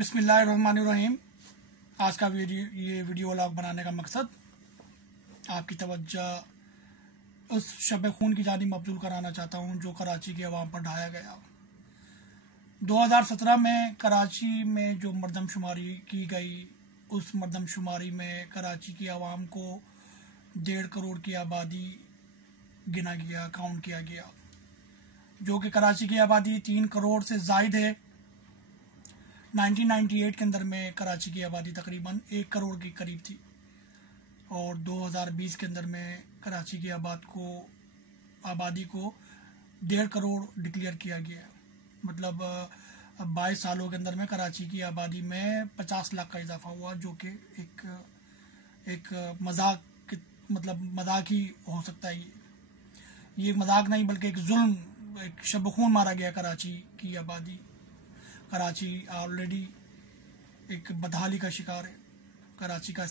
बिस्मिल्लाहिर्रहमानिर्रहीम। आज का ये वीडियो व्लॉग बनाने का मकसद आपकी तवज्जो उस शब खून की जानिब मबजूल कराना चाहता हूँ जो कराची की आवाम पर ढाया गया। 2017 में कराची में जो मरदमशुमारी की गई, उस मरदमशुमारी में कराची की आवाम को 1.5 करोड़ की आबादी गिना गया, काउंट किया गया, जो कि कराची की आबादी 3 करोड़ से ज़ायद है। 1998 के अंदर में कराची की आबादी तकरीबन 1 करोड़ के करीब थी और 2020 के अंदर में कराची की आबादी को 1.5 करोड़ डिक्लेयर किया गया। मतलब 22 सालों के अंदर में कराची की आबादी में 50 लाख का इजाफा हुआ, जो कि एक मजाक ही हो सकता है। ये मजाक नहीं बल्कि एक जुल्म, एक शब खून मारा गया कराची की आबादी। कराची ऑलरेडी एक बदहाली का शिकार है। कराची का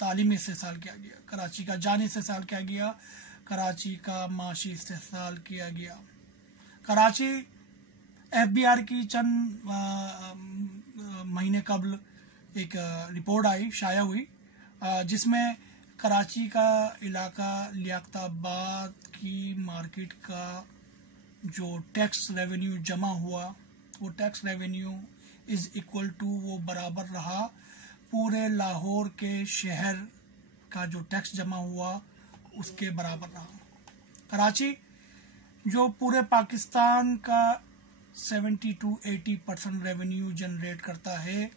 तालीमी इस्तेहसाल किया गया, कराची का जानी इस्तेहसाल किया गया, कराची का माशी इस्तेहसाल किया गया। कराची FBI की चंद महीने कबल एक रिपोर्ट आई, शाया हुई, जिसमें कराची का इलाका लियाकताबाद की मार्केट का जो टैक्स रेवेन्यू जमा हुआ, वो tax revenue is equal to, वो बराबर रहा पूरे लाहौर के शहर का जो टैक्स जमा हुआ उसके बराबर रहा। कराची जो पूरे पाकिस्तान का 70 to 80% रेवेन्यू जनरेट करता है,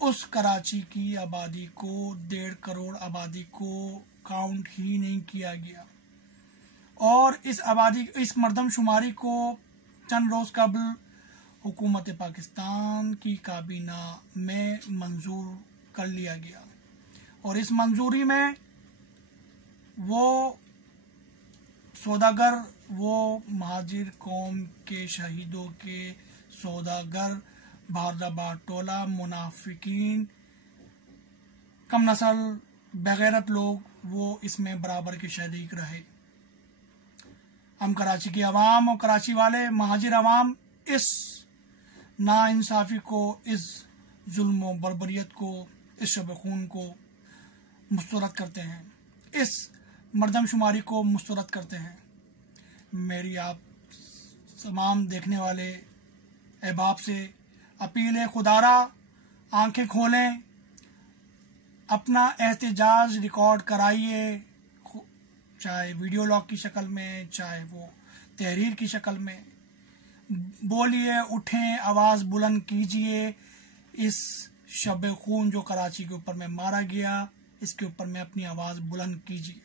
उस कराची की आबादी को 1.5 करोड़ आबादी को काउंट ही नहीं किया गया। और इस मरदमशुमारी को चंद रोज कबल हुकूमत पाकिस्तान की काबीना में मंजूर कर लिया गया और इस मंजूरी में वो सौदागर, वो महाजिर कौम के शहीदों के सौदागर, भारदाबाद टोला, मुनाफिकीन, कम नस्ल, बेगैरत लोग, वो इसमें बराबर के शरीक रहे। हम कराची की आवाम और कराची वाले महाजिर आवाम इस नाइंसाफ़ी को, इस जुल्म और बर्बरियत को, इस शब खून को मुस्तरद करते हैं, इस मरदमशुमारी को मुस्तरद करते हैं। मेरी आप तमाम देखने वाले अहबाब से अपील है, खुदारा आंखें खोलें, अपना एहतजाज रिकॉर्ड कराइए, चाहे वीडियो लॉग की शक्ल में, चाहे वो तहरीर की शक्ल में। बोलिए, उठें, आवाज़ बुलंद कीजिए। इस शब खून जो कराची के ऊपर में मारा गया, इसके ऊपर में अपनी आवाज़ बुलंद कीजिए।